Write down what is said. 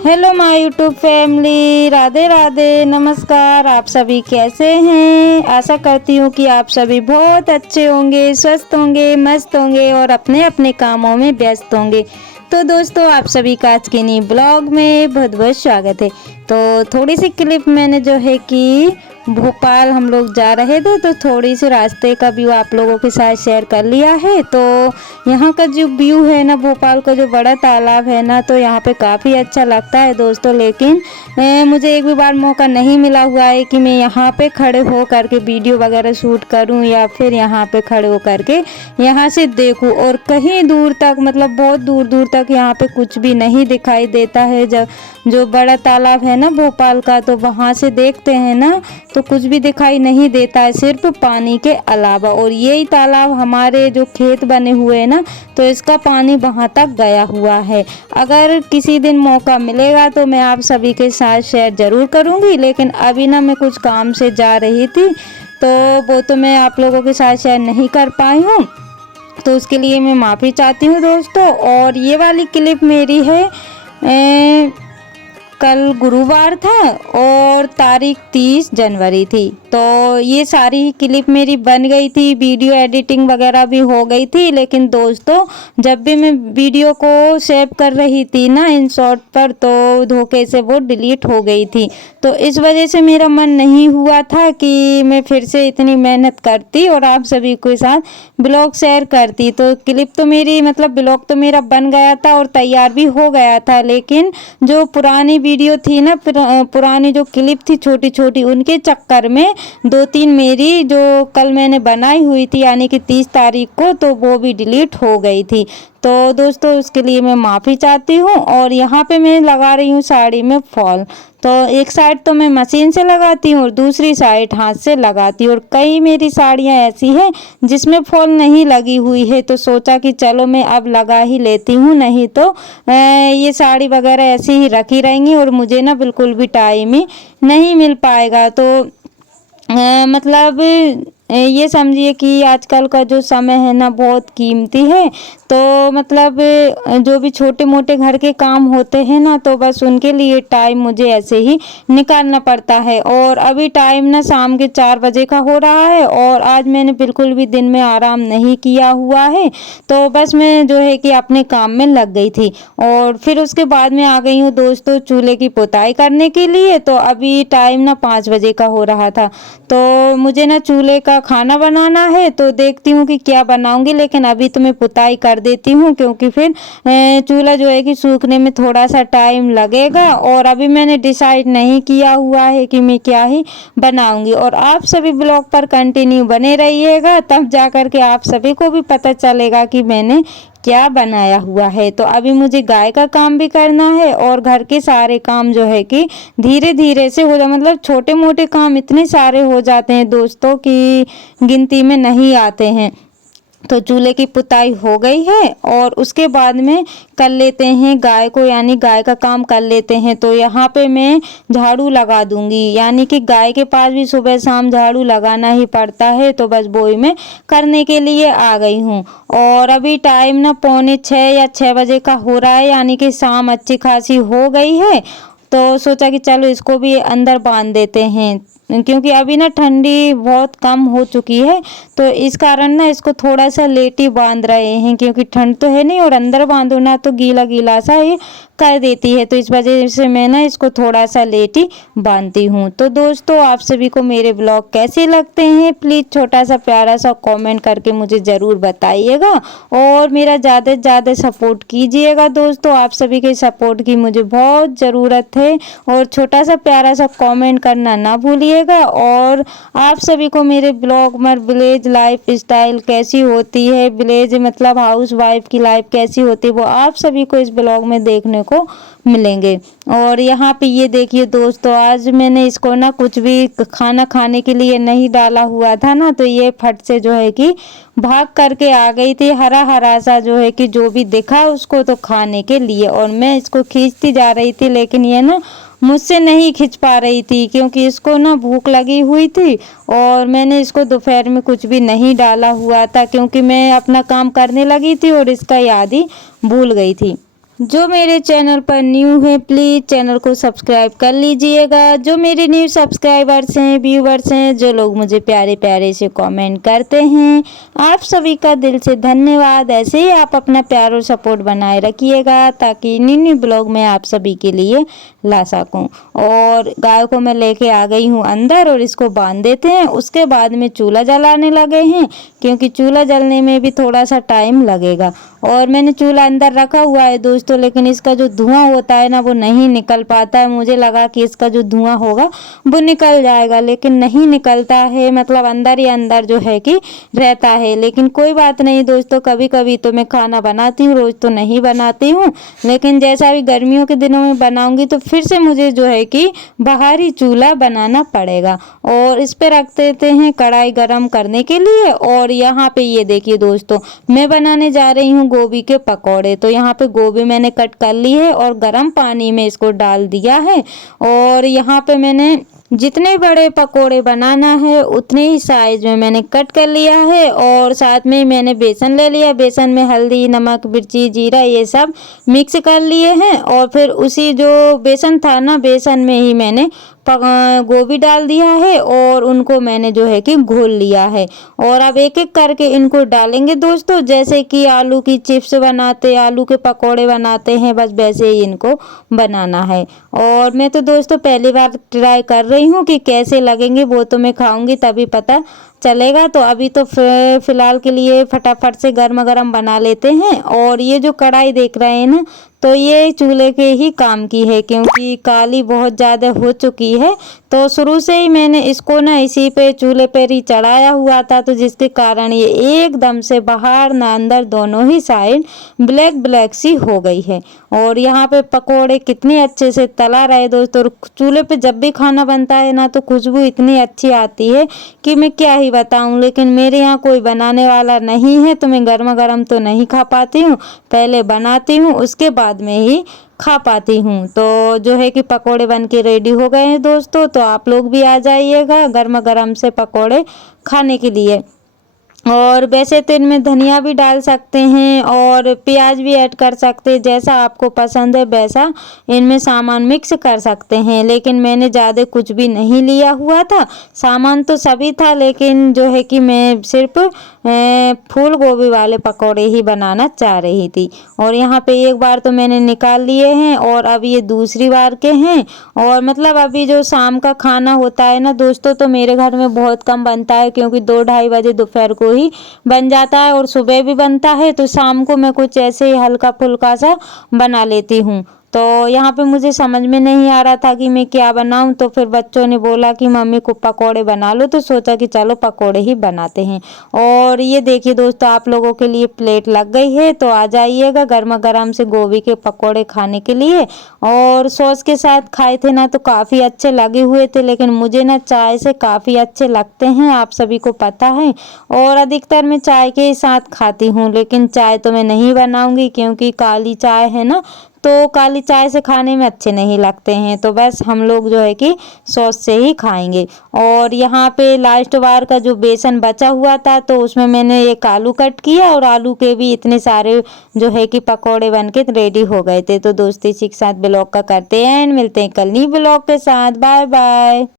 Hello my YouTube family, Radhe Radhe, नमस्कार। आप सभी कैसे हैं? आशा करती हूँ कि आप सभी बहुत अच्छे होंगे, स्वस्थ होंगे, मस्त होंगे और अपने अपने कामों में व्यस्त होंगे। तो दोस्तों, आप सभी का आज के नए ब्लॉग में बहुत बहुत स्वागत है। तो थोड़ी सी क्लिप मैंने जो है कि भोपाल हम लोग जा रहे थे, तो थोड़ी सी रास्ते का व्यू आप लोगों के साथ शेयर कर लिया है। तो यहाँ का जो व्यू है ना, भोपाल का जो बड़ा तालाब है ना, तो यहाँ पे काफ़ी अच्छा लगता है दोस्तों। लेकिन मुझे एक भी बार मौका नहीं मिला हुआ है कि मैं यहाँ पे खड़े हो करके वीडियो वगैरह शूट करूँ या फिर यहाँ पे खड़े हो करके यहाँ से देखूँ। और कहीं दूर तक, मतलब बहुत दूर दूर तक यहाँ पे कुछ भी नहीं दिखाई देता है। जब जो बड़ा तालाब है ना भोपाल का, तो वहाँ से देखते हैं ना तो कुछ भी दिखाई नहीं देता है, सिर्फ पानी के अलावा। और यही तालाब हमारे जो खेत बने हुए हैं ना, तो इसका पानी वहाँ तक गया हुआ है। अगर किसी दिन मौका मिलेगा तो मैं आप सभी के साथ शेयर ज़रूर करूँगी। लेकिन अभी ना मैं कुछ काम से जा रही थी, तो वो तो मैं आप लोगों के साथ शेयर नहीं कर पाई हूँ, तो उसके लिए मैं माफ़ी चाहती हूँ दोस्तों। और ये वाली क्लिप मेरी है कल गुरुवार था और तारीख 30 जनवरी थी। तो ये सारी क्लिप मेरी बन गई थी, वीडियो एडिटिंग वगैरह भी हो गई थी। लेकिन दोस्तों, जब भी मैं वीडियो को सेव कर रही थी ना इन शॉर्ट पर, तो धोखे से वो डिलीट हो गई थी। तो इस वजह से मेरा मन नहीं हुआ था कि मैं फिर से इतनी मेहनत करती और आप सभी के साथ ब्लॉग शेयर करती। तो क्लिप तो मेरी, मतलब ब्लॉग तो मेरा बन गया था और तैयार भी हो गया था। लेकिन जो पुरानी वीडियो थी ना, पुरानी जो क्लिप थी छोटी छोटी, उनके चक्कर में 2-3 मेरी जो कल मैंने बनाई हुई थी यानी कि 30 तारीख को, तो वो भी डिलीट हो गई थी। तो दोस्तों, उसके लिए मैं माफ़ी चाहती हूँ। और यहाँ पे मैं लगा रही हूँ साड़ी में फॉल। तो एक साइड तो मैं मशीन से लगाती हूँ और दूसरी साइड हाथ से लगाती हूँ। और कई मेरी साड़ियाँ ऐसी हैं जिसमें फॉल नहीं लगी हुई है, तो सोचा कि चलो मैं अब लगा ही लेती हूँ, नहीं तो ये साड़ी वगैरह ऐसी ही रखी रहेंगी और मुझे ना बिल्कुल भी टाइम ही नहीं मिल पाएगा। तो मतलब ये समझिए कि आजकल का जो समय है ना बहुत कीमती है। तो मतलब जो भी छोटे मोटे घर के काम होते हैं ना, तो बस उनके लिए टाइम मुझे ऐसे ही निकालना पड़ता है। और अभी टाइम ना शाम के 4 बजे का हो रहा है और आज मैंने बिल्कुल भी दिन में आराम नहीं किया हुआ है। तो बस मैं जो है कि अपने काम में लग गई थी। और फिर उसके बाद में आ गई हूँ दोस्तों चूल्हे की पुताई करने के लिए। तो अभी टाइम ना 5 बजे का हो रहा था, तो मुझे ना चूल्हे का खाना बनाना है। तो देखती हूँ कि क्या बनाऊंगी, लेकिन अभी तो मैं पुताई कर देती हूँ क्योंकि फिर चूल्हा जो है कि सूखने में थोड़ा सा टाइम लगेगा। और अभी मैंने डिसाइड नहीं किया हुआ है कि मैं क्या ही बनाऊंगी। और आप सभी ब्लॉग पर कंटिन्यू बने रहिएगा, तब जा कर के आप सभी को भी पता चलेगा कि मैंने क्या बनाया हुआ है। तो अभी मुझे गाय का काम भी करना है और घर के सारे काम जो है कि धीरे धीरे से हो मतलब छोटे मोटे काम इतने सारे हो जाते हैं दोस्तों कि गिनती में नहीं आते हैं। तो चूल्हे की पुताई हो गई है और उसके बाद में कर लेते हैं गाय को, यानी गाय का काम कर लेते हैं। तो यहाँ पे मैं झाड़ू लगा दूंगी, यानी कि गाय के पास भी सुबह शाम झाड़ू लगाना ही पड़ता है। तो बस वो ही मैं करने के लिए आ गई हूँ। और अभी टाइम ना 5:45 या 6 बजे का हो रहा है, यानी कि शाम अच्छी खासी हो गई है। तो सोचा कि चलो इसको भी अंदर बांध देते हैं, क्योंकि अभी ना ठंडी बहुत कम हो चुकी है। तो इस कारण ना इसको थोड़ा सा लेट ही बांध रहे हैं, क्योंकि ठंड तो है नहीं और अंदर बांधो ना तो गीला गीला सा ये कर देती है। तो इस वजह से मैं ना इसको थोड़ा सा लेट ही बांधती हूँ। तो दोस्तों, आप सभी को मेरे ब्लॉग कैसे लगते हैं, प्लीज़ छोटा सा प्यारा सा कमेंट करके मुझे ज़रूर बताइएगा। और मेरा ज़्यादा से ज़्यादा सपोर्ट कीजिएगा दोस्तों, आप सभी के सपोर्ट की मुझे बहुत ज़रूरत है। और छोटा सा प्यारा सा कमेंट करना ना भूलिएगा। और आप सभी को मेरे ब्लॉग में विलेज लाइफ स्टाइल कैसी होती है, विलेज मतलब हाउस वाइफ की लाइफ कैसी होती है, वो आप सभी को इस ब्लॉग में देखने को मिलेंगे। और यहाँ पे ये देखिए दोस्तों, आज मैंने इसको ना कुछ भी खाना खाने के लिए नहीं डाला हुआ था ना, तो ये फट से जो है कि भाग करके आ गई थी। हरा हरा सा जो है कि जो भी दिखा उसको तो खाने के लिए, और मैं इसको खींचती जा रही थी, लेकिन ये ना मुझसे नहीं खिंच पा रही थी क्योंकि इसको ना भूख लगी हुई थी। और मैंने इसको दोपहर में कुछ भी नहीं डाला हुआ था क्योंकि मैं अपना काम करने लगी थी और इसका याद ही भूल गई थी। जो मेरे चैनल पर न्यू है प्लीज़ चैनल को सब्सक्राइब कर लीजिएगा। जो मेरे न्यू सब्सक्राइबर्स हैं, व्यूवर्स हैं, जो लोग मुझे प्यारे प्यारे से कमेंट करते हैं, आप सभी का दिल से धन्यवाद। ऐसे ही आप अपना प्यार और सपोर्ट बनाए रखिएगा ताकि न्यू ब्लॉग मैं आप सभी के लिए ला सकूं। और गाय को मैं लेके आ गई हूं अंदर और इसको बांध देते हैं। उसके बाद में चूल्हा जलाने लगे हैं क्योंकि चूल्हा जलने में भी थोड़ा सा टाइम लगेगा। और मैंने चूल्हा अंदर रखा हुआ है दोस्तों, लेकिन इसका जो धुआं होता है ना वो नहीं निकल पाता है। मुझे लगा कि इसका जो धुआं होगा वो निकल जाएगा, लेकिन नहीं निकलता है। मतलब अंदर ही अंदर जो है कि रहता है। लेकिन कोई बात नहीं दोस्तों, कभी कभी तो मैं खाना बनाती हूँ, रोज तो नहीं बनाती हूँ। लेकिन जैसा भी गर्मियों के दिनों में बनाऊंगी तो फिर से मुझे जो है कि बाहरी चूल्हा बनाना पड़ेगा। और इस पे रख देते हैं कढ़ाई गरम करने के लिए। और यहाँ पे ये देखिए दोस्तों, मैं बनाने जा रही हूँ गोभी के पकौड़े। तो यहाँ पे गोभी मैंने कट कर ली है और गर्म पानी में इसको डाल दिया है। और यहाँ पे मैंने जितने बड़े पकोड़े बनाना है उतने ही साइज में मैंने कट कर लिया है। और साथ में मैंने बेसन ले लिया, बेसन में हल्दी, नमक, मिर्ची, जीरा ये सब मिक्स कर लिए हैं। और फिर उसी जो बेसन था ना, बेसन में ही मैंने गोभी डाल दिया है और उनको मैंने जो है कि घोल लिया है। और अब एक एक करके इनको डालेंगे दोस्तों, जैसे कि आलू की चिप्स बनाते, आलू के पकोड़े बनाते हैं, बस वैसे ही इनको बनाना है। और मैं तो दोस्तों पहली बार ट्राई कर रही हूँ कि कैसे लगेंगे, वो तो मैं खाऊंगी तभी पता चलेगा। तो अभी तो फिलहाल के लिए फटाफट से गर्मा गर्म बना लेते हैं। और ये जो कढ़ाई देख रहे हैं ना, तो ये चूल्हे के ही काम की है क्योंकि काली बहुत ज़्यादा हो चुकी है। तो शुरू से ही मैंने इसको ना इसी पे चूल्हे पर ही चढ़ाया हुआ था, तो जिसके कारण ये एकदम से बाहर ना अंदर दोनों ही साइड ब्लैक ब्लैक सी हो गई है। और यहाँ पे पकोड़े कितने अच्छे से तला रहे दोस्तों। चूल्हे पे जब भी खाना बनता है ना तो खुशबू इतनी अच्छी आती है कि मैं क्या ही बताऊं। लेकिन मेरे यहाँ कोई बनाने वाला नहीं है तो मैं गर्मा गर्म तो नहीं खा पाती हूँ, पहले बनाती हूँ उसके बाद में ही खा पाती हूँ। तो जो है कि पकोड़े बन के रेडी हो गए हैं दोस्तों, तो आप लोग भी आ जाइएगा गर्मा गर्म से पकोड़े खाने के लिए। और वैसे तो इनमें धनिया भी डाल सकते हैं और प्याज भी ऐड कर सकते हैं, जैसा आपको पसंद है वैसा इनमें सामान मिक्स कर सकते हैं। लेकिन मैंने ज़्यादा कुछ भी नहीं लिया हुआ था, सामान तो सभी था, लेकिन जो है कि मैं सिर्फ फूल गोभी वाले पकौड़े ही बनाना चाह रही थी। और यहाँ पे एक बार तो मैंने निकाल लिए हैं और अब ये दूसरी बार के हैं। और मतलब अभी जो शाम का खाना होता है ना दोस्तों, तो मेरे घर में बहुत कम बनता है क्योंकि 2-2:30 बजे दोपहर को ही बन जाता है और सुबह भी बनता है। तो शाम को मैं कुछ ऐसे ही हल्का फुल्का सा बना लेती हूँ। तो यहाँ पे मुझे समझ में नहीं आ रहा था कि मैं क्या बनाऊं, तो फिर बच्चों ने बोला कि मम्मी को पकोड़े बना लो, तो सोचा कि चलो पकोड़े ही बनाते हैं। और ये देखिए दोस्तों, आप लोगों के लिए प्लेट लग गई है, तो आ जाइएगा गर्मा गर्म से गोभी के पकोड़े खाने के लिए। और सॉस के साथ खाए थे ना तो काफ़ी अच्छे लगे हुए थे, लेकिन मुझे ना चाय से काफ़ी अच्छे लगते हैं, आप सभी को पता है। और अधिकतर मैं चाय के साथ खाती हूँ, लेकिन चाय तो मैं नहीं बनाऊंगी क्योंकि काली चाय है ना, तो काली चाय से खाने में अच्छे नहीं लगते हैं। तो बस हम लोग जो है कि सॉस से ही खाएंगे। और यहाँ पे लास्ट बार का जो बेसन बचा हुआ था तो उसमें मैंने एक आलू कट किया और आलू के भी इतने सारे जो है कि पकोड़े बन के रेडी हो गए थे। तो दोस्तों इसी के साथ ब्लॉग का करते हैं एंड मिलते हैं कल नई ब्लॉग के साथ। Bye bye.